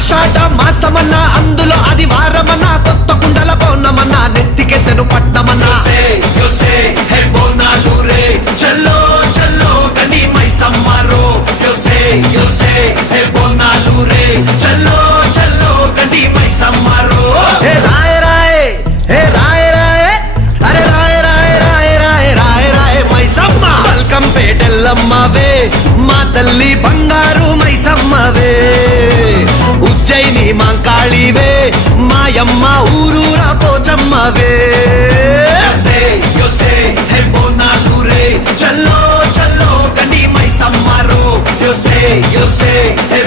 ఆషాఢ మాసమన్న అందులో అది వారమన్న కొత్త కుండల పౌర్ణమన్న నెత్తికెత్తెను పట్టమన్న చల్లో చల్లో కని మైసమ్మరో బోనాలు రే చల్లో చల్లో కని మైసమ్మరో హే రాయ రాయ హే రాయ రాయ అరే రాయ రాయ రాయ రాయ రాయ రాయ మైసమ్మ బల్కం పేటెల్లమ్మవే మా తల్లి బంగారు మైసమ్మవే ఉజ్జయిని మాంకాళివే మాయమ్మ ఊరూరా పోచమ్మవే చల్లో చల్లో కని మైసమ్మరో yo sé, hey,